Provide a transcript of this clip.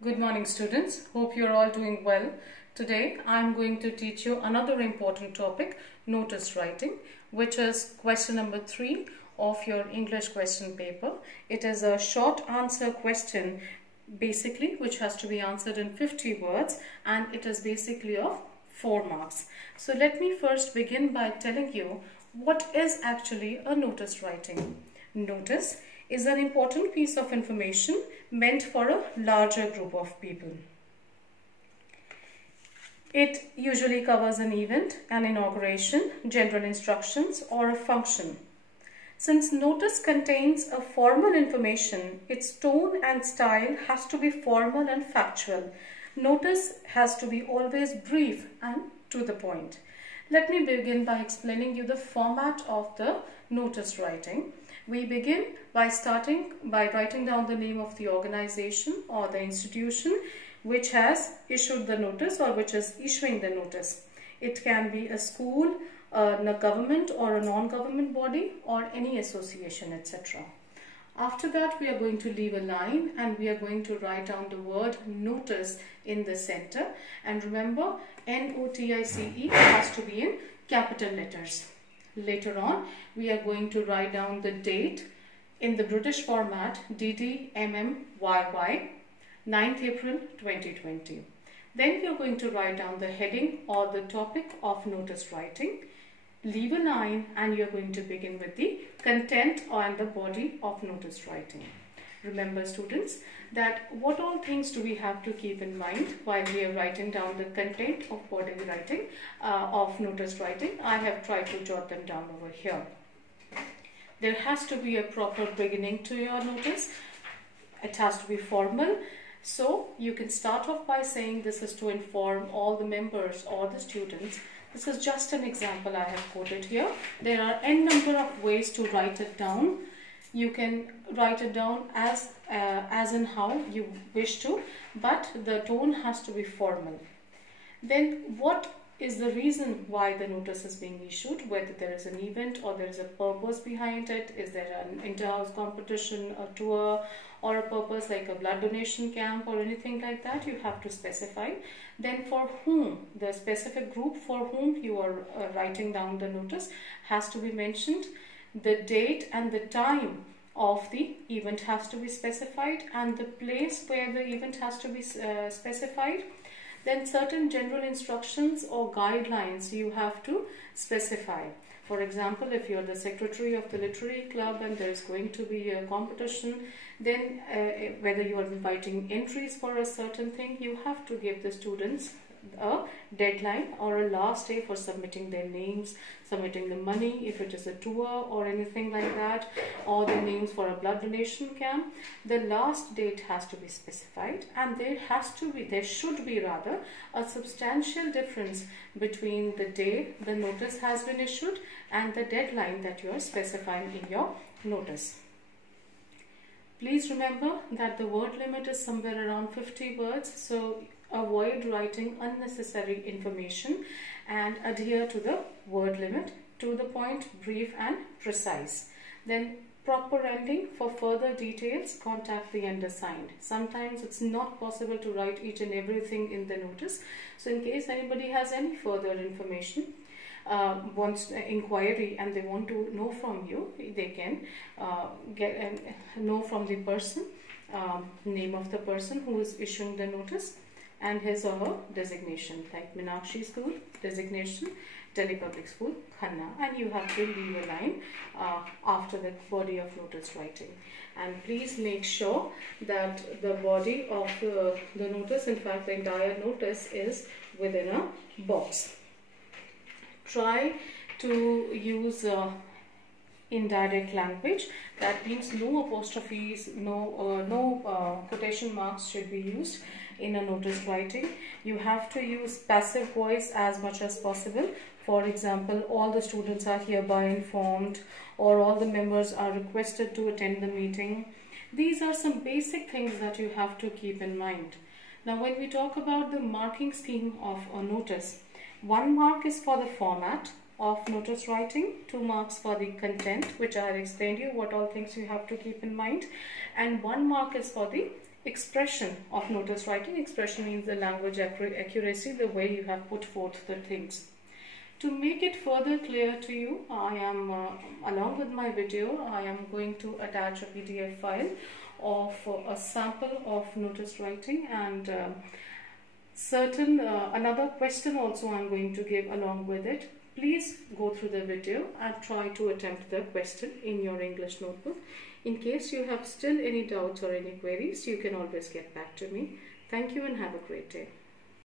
Good morning students, hope you're all doing well. Today I'm going to teach you another important topic, notice writing, which is question number 3 of your English question paper. It is a short answer question basically which has to be answered in 50 words and it is basically of 4 marks. So let me first begin by telling you what is actually a notice writing. Notice is an important piece of information meant for a larger group of people. It usually covers an event, an inauguration, general instructions, or a function. Since notice contains a formal information, its tone and style has to be formal and factual. Notice has to be always brief and to the point. Let me begin by explaining you the format of the notice writing. We begin by writing down the name of the organization or the institution which has issued the notice or which is issuing the notice. It can be a school, a government or a non-government body or any association, etc. After that, we are going to leave a line and we are going to write down the word notice in the center. And remember, N-O-T-I-C-E has to be in capital letters. Later on, we are going to write down the date in the British format DDMMYY, 9th April 2020. Then we are going to write down the heading or the topic of notice writing. Leave a line and you are going to begin with the content and the body of notice writing. Remember students that what all things do we have to keep in mind while we are writing down the content of body writing of notice writing. I have tried to jot them down over here. There has to be a proper beginning to your notice. It has to be formal. So you can start off by saying this is to inform all the members or the students. This is just an example I have quoted here. There are n number of ways to write it down. You can write it down as in how you wish to, but the tone has to be formal. Then what is the reason why the notice is being issued, whether there is an event or there is a purpose behind it. Is there an inter-house competition, a tour, or a purpose like a blood donation camp or anything like that? You have to specify. Then for whom, the specific group for whom you are writing down the notice has to be mentioned. The date and the time of the event has to be specified and the place where the event has to be specified. Then certain general instructions or guidelines you have to specify. For example, if you are the secretary of the literary club and there is going to be a competition, then whether you are inviting entries for a certain thing, you have to give the students a deadline or a last day for submitting their names, submitting the money if it is a tour or anything like that, or the names for a blood donation camp. The last date has to be specified and there should be a substantial difference between the day the notice has been issued and the deadline that you are specifying in your notice. Please remember that the word limit is somewhere around 50 words, so avoid writing unnecessary information and adhere to the word limit, to the point, brief and precise. Then proper ending. For further details, contact the undersigned. Sometimes it's not possible to write each and everything in the notice, so in case anybody has any further information, wants inquiry and they want to know from you, they can know from the person, name of the person who is issuing the notice and his or her designation, like Meenakshi School, designation, Delhi Public School, Khanna, and you have to leave a line after the body of notice writing. And please make sure that the body of the notice, in fact the entire notice, is within a box. Try to use indirect language. That means no apostrophes, no quotation marks should be used in a notice writing. You have to use passive voice as much as possible. For example, all the students are hereby informed, or all the members are requested to attend the meeting. These are some basic things that you have to keep in mind. Now, when we talk about the marking scheme of a notice, 1 mark is for the format of notice writing, 2 marks for the content, which I have explained you what all things you have to keep in mind, and 1 mark is for the expression of notice writing. Expression means the language accuracy, the way you have put forth the things. To make it further clear to you, I am, along with my video, I am going to attach a PDF file of a sample of notice writing, and another question also I am going to give along with it. Please go through the video and try to attempt the question in your English notebook. In case you have still any doubts or any queries, you can always get back to me. Thank you and have a great day.